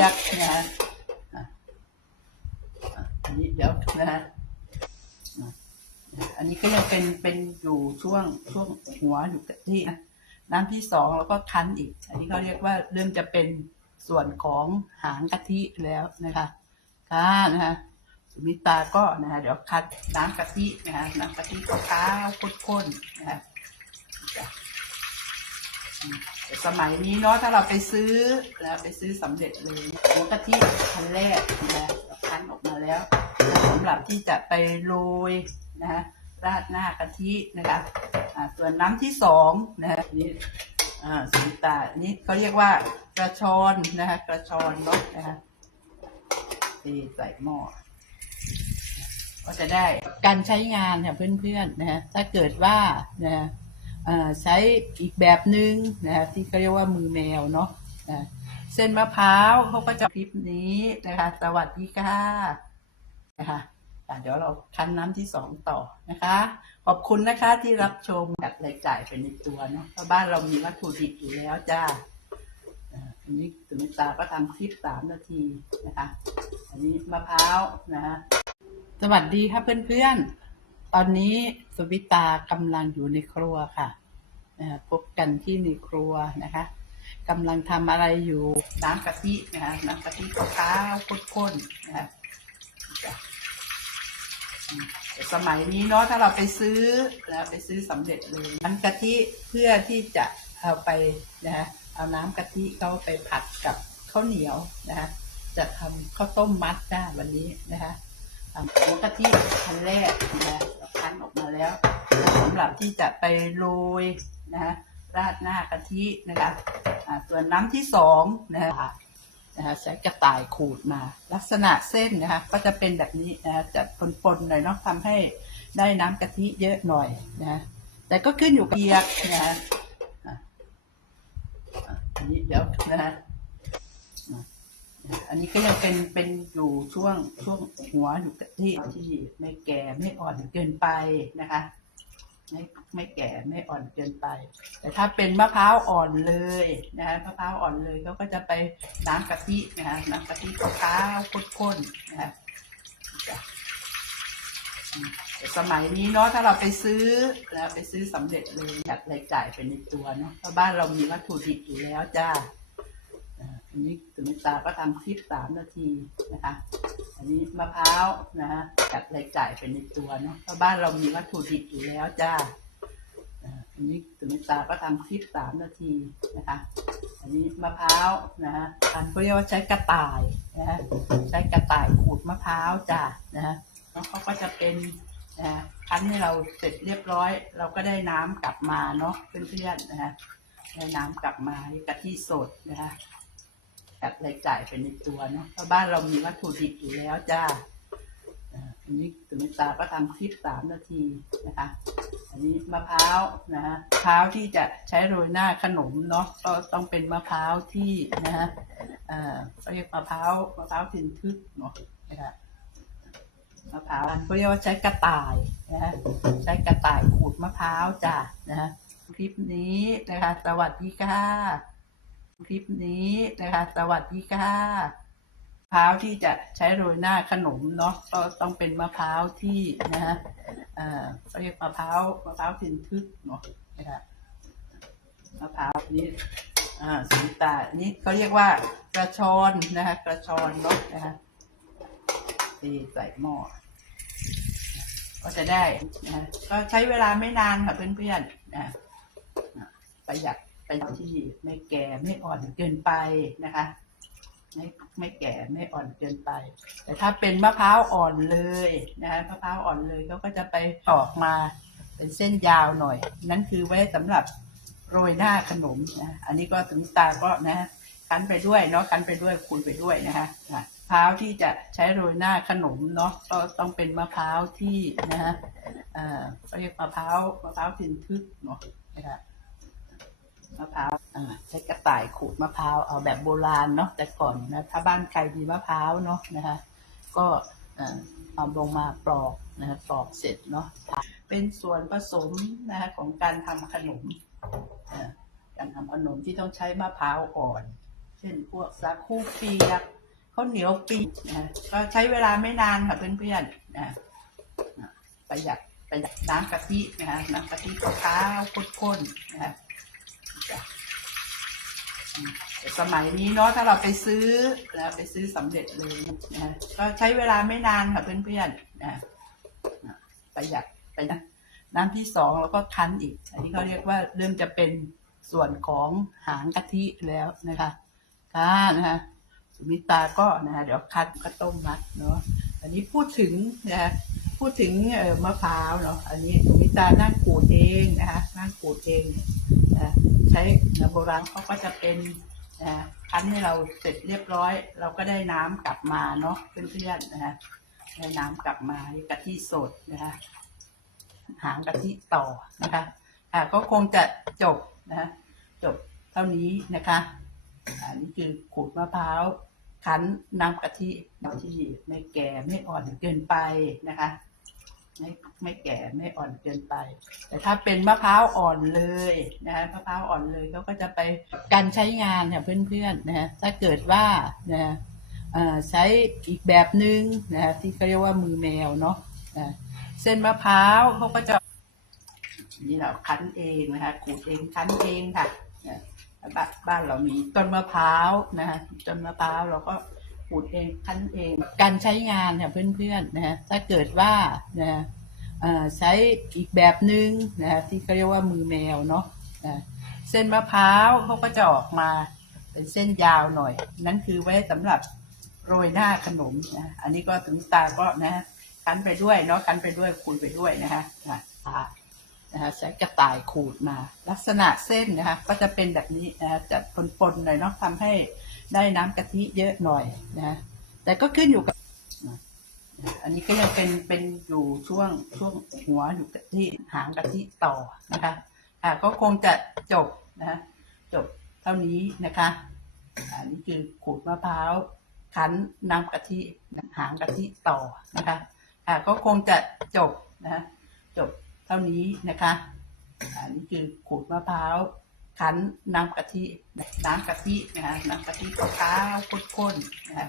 ยกนะฮะอันนี้เดี๋ยวนะฮะอันนี้ก็ยังเป็นเป็นอยู่ช่วงช่วงหัวอยู่ที่นะน้ำที่สองแล้วก็คั้นอีก อันนี้เขาเรียกว่าเริ่มจะเป็นส่วนของหางกะทิแล้วนะคะค่ะนะคะสุมิตาก็นะฮะเดี๋ยวคัดน้ำกะทินะฮะน้ำกะทิขาวข้นๆนะฮะ แต่สมัยนี้เนาะถ้าเราไปซื้อนะไปซื้อสำเร็จเลยหัวกะทิคันแรกนะคันออกมาแล้วสำหรับที่จะไปโรยนะฮะราดหน้ากะทินะคะอ่าส่วนน้ำที่สองนะฮะนี่อ่าสีตานี่เขาเรียกว่ากระชอนนะคะกระชอนเนาะนะคะเทใส่หม้อก็จะได้การใช้งานค่ะเพื่อนๆนะฮะถ้าเกิดว่านะฮะ ใช้อีกแบบหนึ่งนะฮะที่เขาเรียกว่ามือแมวเนาะะเส้นมะพร้าวเขาก็จะคลิปนี้นะคะ สวัสดีค่ะนะคะเดี๋ยวเราคั้นน้ำที่สองต่อนะคะ ขอบคุณนะคะที่รับชมจัดรายจ่ายไปในตัวเนาะเพราะบ้านเรามีวัตถุดิบอยู่แล้วจ้าอันนี้ตุนิตาก็ทำคลิปสามนาทีนะคะ อันนี้มะพร้าวนะฮะสวัสดีครับเพื่อนๆ ตอนนี้สวิตากำลังอยู่ในครัวค่ะพบกันที่ในครัวนะคะกำลังทำอะไรอยู่น้ำกะทินะคะน้ำกะทิขาวข้นๆนะคะจ้ะอืมแต่สมัยนี้เนาะถ้าเราไปซื้อนะไปซื้อสำเร็จเลยน้ำกะทิเพื่อที่จะเอาไปนะคะเอาน้ำกะทิเข้าไปผัดกับข้าวเหนียวนะคะจะทำข้าวต้มมัดจ้าวันนี้นะคะหัวกะทิคันแรกนะคั้ นออกมาแล้วสำหรับที่จะไปโรยนะฮะราดหน้ากะทินะคะส่วนน้ำที่สองนะฮะนะคะใช้กระต่ายขูดมา ลักษณะเส้นนะคะก็จะเป็นแบบนี้นะฮะจะปนๆหน่อยเนาะทำให้ได้น้ำกะทิเยอะหน่อยนะฮะแต่ก็ขึ้นอยู่กับเปียกนะฮะะอะอันนี้เดี๋ยวนะฮะ อันนี้ก็ยังเป็นเป็นอยู่ช่วงช่วงหัวอยู่ที่ที่ไม่แก่ไม่อ่อนเกินไปนะคะไม่ไม่แก่ไม่อ่อนเกินไป แต่ถ้าเป็นมะพร้าวอ่อนเลยนะคะมะพร้าวอ่อนเลยเขาก็จะไปน้ำกะทินะคะน้ำกะทิขาวข้นๆนะคะสมัยนี้เนาะถ้าเราไปซื้อนะไปซื้อสำเร็จเลยจัดรายจ่ายไปในตัวเนาะเพราะบ้านเรามีวัตถุดิบอยู่แล้วจ้า อันนี้ตุนิตาก็ทำคลิปสามนาทีนะคะ อันนี้มะพร้าวนะฮะจัดรายจ่ายไปในตัวเนาะเพราะบ้านเรามีวัตถุดิบอยู่แล้วจ้าอันนี้ตุนิตาก็ทำคลิปสามนาทีนะคะ อันนี้มะพร้าวนะฮะอันเขาเรียกว่าใช้กระต่ายนะฮะใช้กระต่ายขูดมะพร้าวจ้านะฮะแล้วเขาก็จะเป็นนะคั้นให้เราเสร็จเรียบร้อย เราก็ได้น้ำกลับมาเนาะเพื่อนๆนะฮะได้น้ำกลับมา กะทิสดนะฮะ จัดรายจ่ายไปในตัวเนาะเพราะบ้านเรามีวัตถุดิบอยู่แล้วจ้าอันนี้ตุนิตาก็ทำคลิปสามนาทีนะคะ อันนี้มะพร้าวนะฮะมะพร้าวที่จะใช้โรยหน้าขนมเนาะก็ต้องเป็นมะพร้าวที่นะฮะเอ่อเขาเรียกมะพร้าวมะพร้าวถิ่นทึกเนาะนะคะมะพร้าวเขาเรียกว่าใช้กระต่ายนะฮะใช้กระต่ายขูดมะพร้าวจ้ะนะฮะคลิปนี้นะคะ สวัสดีค่ะ คลิปนี้นะคะ สวัสดีค่ะมะพร้าวที่จะใช้โรยหน้าขนมเนาะก็ต้องเป็นมะพร้าวที่นะฮะเอ่อเขาเรียกมะพร้าวมะพร้าวถิ่นทึกเนาะนะคะมะพร้าวนี้อ่าสีตานี่เขาเรียกว่ากระชอนนะคะ กระชอนเนาะนะคะเทใส่หม้อก็จะได้นะก็ใช้เวลาไม่นานค่ะเพื่อนๆนะประหยัด ไปที่ไม่แก่ไม่อ่อนเกินไปนะคะ ไม่ไม่แก่ไม่อ่อนเกินไป แต่ถ้าเป็นมะพร้าวอ่อนเลยนะคะมะพร้าวอ่อนเลยเขาก็จะไปตอกมาเป็นเส้นยาวหน่อย นั่นคือไว้สำหรับโรยหน้าขนมนะอันนี้ก็ถึงตาก็นะคั้นไปด้วยเนาะคั้นไปด้วยคูณไปด้วยนะคะมะพร้าวที่จะใช้โรยหน้าขนมเนาะก็ต้องเป็นมะพร้าวที่นะฮะเอ่อเขาเรียกมะพร้าวมะพร้าวถิ่นทึกเนาะนะคะ มะพร้าวอ่าใช้กระต่ายขูดมะพร้าวเอาแบบโบราณเนาะแต่ก่อนนะถ้าบ้านใครมีมะพร้าวเนาะนะคะ ก็เอ่อเอาลงมาปลอกนะคะปลอกเสร็จเนาะเป็นส่วนผสมนะคะของการทำขนมอ่อการทำขนมที่ต้องใช้มะพร้าวอ่อน เช่นพวกสาคูเปียกข้าวเหนียวปีกนะก็ใช้เวลาไม่นานค่ะเพื่อนๆนะประหยัดประหยัดน้ำกะทินะฮะน้ำกะทิขาวข้นๆนะฮะ แต่สมัยนี้เนาะถ้าเราไปซื้อนะไปซื้อสำเร็จเลยนะก็ใช้เวลาไม่นานค่ะเพื่อนๆนะประหยัดไประน้ำที่สองแล้วก็คั้นอีก อันนี้เขาเรียกว่าเริ่มจะเป็นส่วนของหางกะทิแล้วนะคะค่ะนะคะสุมิตาก็นะคะเดี๋ยวคั้นก็ต้มมัดเนาะอันนี้พูดถึงนะคะพูดถึงมะพร้าวเนาะอันนี้สุมิตานั่งขูดเองนะคะนั่งขูดเองนะ ใช้โบราณเขาก็จะเป็นคั้นให้เราเสร็จเรียบร้อย เราก็ได้น้ำกลับมาเนาะเพื่อนๆนะคะได้น้ำกลับมากะทิสดนะคะหางกะทิต่อนะคะอ่าก็คงจะจบนะคะจบเท่านี้นะคะอันนี้คือขูดมะพร้าวคั้นน้ำกะทิที่ไม่แก่ไม่อ่อนเกินไปนะคะ ไม่ไม่แก่ไม่อ่อนเกินไป แต่ถ้าเป็นมะพร้าวอ่อนเลยนะคะมะพร้าวอ่อนเลยเขาก็จะไปการใช้งานค่ะเพื่อนๆนะฮะถ้าเกิดว่านะใช้อีกแบบหนึ่งนะฮะที่เขาเรียกว่ามือแมวเนาะเส้นมะพร้าวเขาก็จะนี่เราคั้นเองนะคะขูดเองคั้นเองค่ะบ้านบ้านเรามีต้นมะพร้าวนะคะต้นมะพร้าวเราก็ ขูดเองคั้นเอง การใช้งานค่ะเพื่อนๆนะฮะถ้าเกิดว่านะฮะใช้อีกแบบหนึ่งนะฮะที่เขาเรียกว่ามือแมวเนาะนะเส้นมะพร้าวเขาก็จะออกมาเป็นเส้นยาวหน่อย นั่นคือไว้สำหรับโรยหน้าขนมนะอันนี้ก็ถึงตาก็นะฮะคั้นไปด้วยเนาะคั้นไปด้วยขูดไปด้วยนะฮะนะอ่านะฮะใช้กระต่ายขูดมา ลักษณะเส้นนะคะก็จะเป็นแบบนี้นะฮะจะปนๆหน่อยเนาะทำให้ ได้น้ำกะทิเยอะหน่อยนะแต่ก็ขึ้นอยู่กับ อันนี้ก็ยังเป็นเป็นอยู่ช่วงช่วงหัวอยู่ที่หางกะทิต่อนะคะอ่าก็คงจะจบนะจบเท่านี้นะคะอันนี้คือขูดมะพร้าวคั้นน้ำกะทิหางกะทิต่อนะคะอ่าก็คงจะจบนะจบเท่านี้นะคะอันนี้คือขูดมะพร้าว คั้นน้ำกะทิน้ำกะทินะคะน้ำกะทิขาวข้นๆนะคะ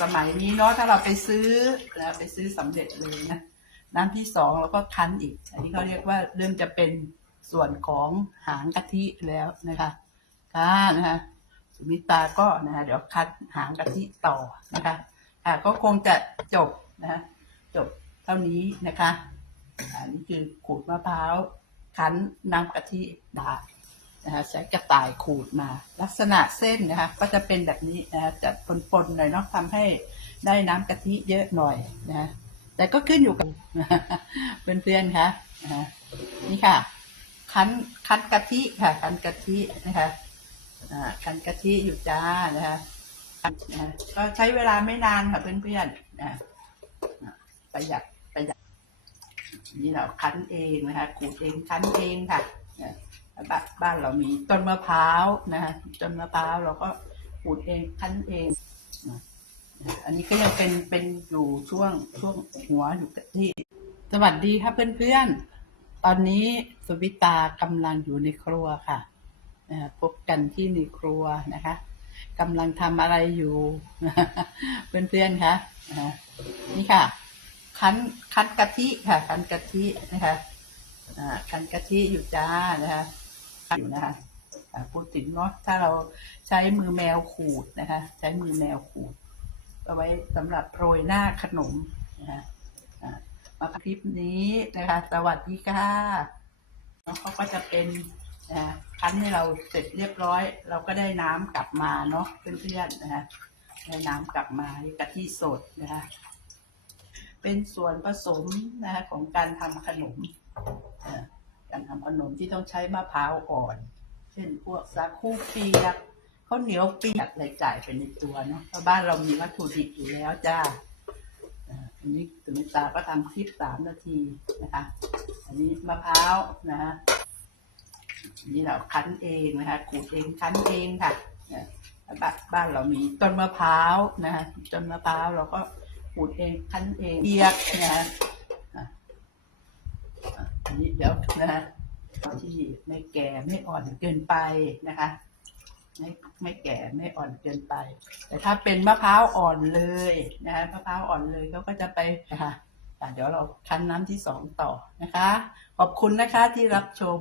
สมัยนี้เนาะถ้าเราไปซื้อนะไปซื้อสำเร็จเลยนะน้ำที่สองแล้วก็คั้นอีก อันนี้เขาเรียกว่าเริ่มจะเป็นส่วนของหางกะทิแล้วนะคะค่ะนะคะสุมิตาก็นะคะเดี๋ยวคัดหางกะทิต่อนะคะอ่าก็คงจะจบนะะจบเท่านี้นะคะอันนี้คือขูดมะพร้าว คั้นน้ำกะทิดานะคะใช้กระต่ายขูดมา ลักษณะเส้นนะคะก็จะเป็นแบบนี้นะะจะปนๆหน่อยเนาะทำให้ได้น้ำกะทิเยอะหน่อยนะแต่ก็ขึ้นอยู่กับเพื่อนๆคะะะนี่ค่ะ คั้นคั้นกะทิค่ะ คั้นกะทินะคะคั้นกะทิอยู่จ้านะคะก็ใช้เวลาไม่นานค่ะเพื่อนๆประหยัด นี่เราคั้นเองนะคะขูดเองคั้นเองค่ะบ้านบ้านเรามีต้นมะพร้าวนะคะต้นมะพร้าวเราก็ขูดเองคั้นเองอันนี้ก็ยังเป็นเป็นอยู่ช่วงช่วงหัวอยู่ที่ สวัสดีค่ะเพื่อนๆ ตอนนี้สวิตากำลังอยู่ในครัวค่ะพบกันที่ในครัวนะคะกำลังทำอะไรอยู่ เพื่อนๆคะนี่ค่ะ คั้นคั้นกะทิค่ะ คั้นกะทินะคะคั้นกะทิอยู่จ้านะคะอยู่นะคะพูดถึงเนาะถ้าเราใช้มือแมวขูดนะคะ ใช้มือแมวขูดเอาไว้สำหรับโรยหน้าขนมนะคะมาคลิปนี้นะคะ สวัสดีค่ะแล้วเขาก็จะเป็นอ่าคั้นให้เราเสร็จเรียบร้อย เราก็ได้น้ำกลับมาเนาะเพื่อนๆนะคะได้น้ำกลับมา กะทิสดนะคะ เป็นส่วนผสมนะคะของการทำขนม การทำขนมที่ต้องใช้มะพร้าวอ่อน เช่นพวกสาคูเปียกข้าวเหนียวเปียกอะไรจ่ายไปในตัวเนาะเพราะบ้านเรามีวัตถุดิบอยู่แล้วจ้าอันนี้ตุมิตาก็ทำคลิปสามนาทีนะคะ อันนี้มะพร้าวนะคะนี่เราคั้นเองนะคะขูดเองคั้นเองค่ะบ้านบ้านเรามีต้นมะพร้าวนะคะต้นมะพร้าวเราก็ ขูดเองคั้นเองเปียกนะฮะอะอะอันนี้เดี๋ยวนะฮะที่ไม่แก่ไม่อ่อนเกินไปนะคะไม่ไม่แก่ไม่อ่อนเกินไป แต่ถ้าเป็นมะพร้าวอ่อนเลยนะคะมะพร้าวอ่อนเลยเขาก็จะไปนะคะ่ะเดี๋ยวเราคั้นน้ำที่สองต่อนะคะ ขอบคุณนะคะที่รับชม